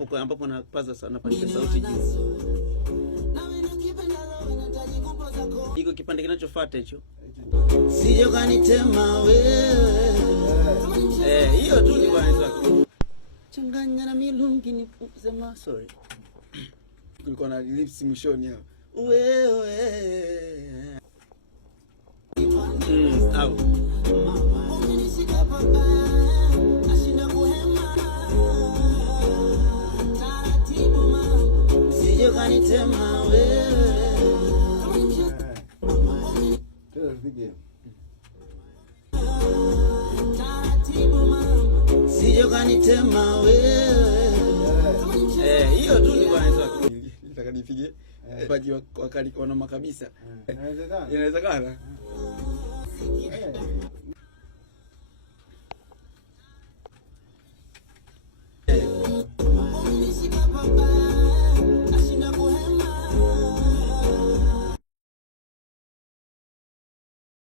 hapo kwa ambapo napaza sana pandisha sauti juu. Iko kipande kinachofuata hicho. Sije kanitema wewe. Hiyo tu ni bwana. Changanya na milungi ni sema sorry. Kulikuwa na lips mwishoni hapo. Wewe. Au. Sije kanitema wewe. Sije kanitema wewe. Hiyo tu ni bwana. Nataka nipige paji wakali kwa noma kabisa. Inawezekana?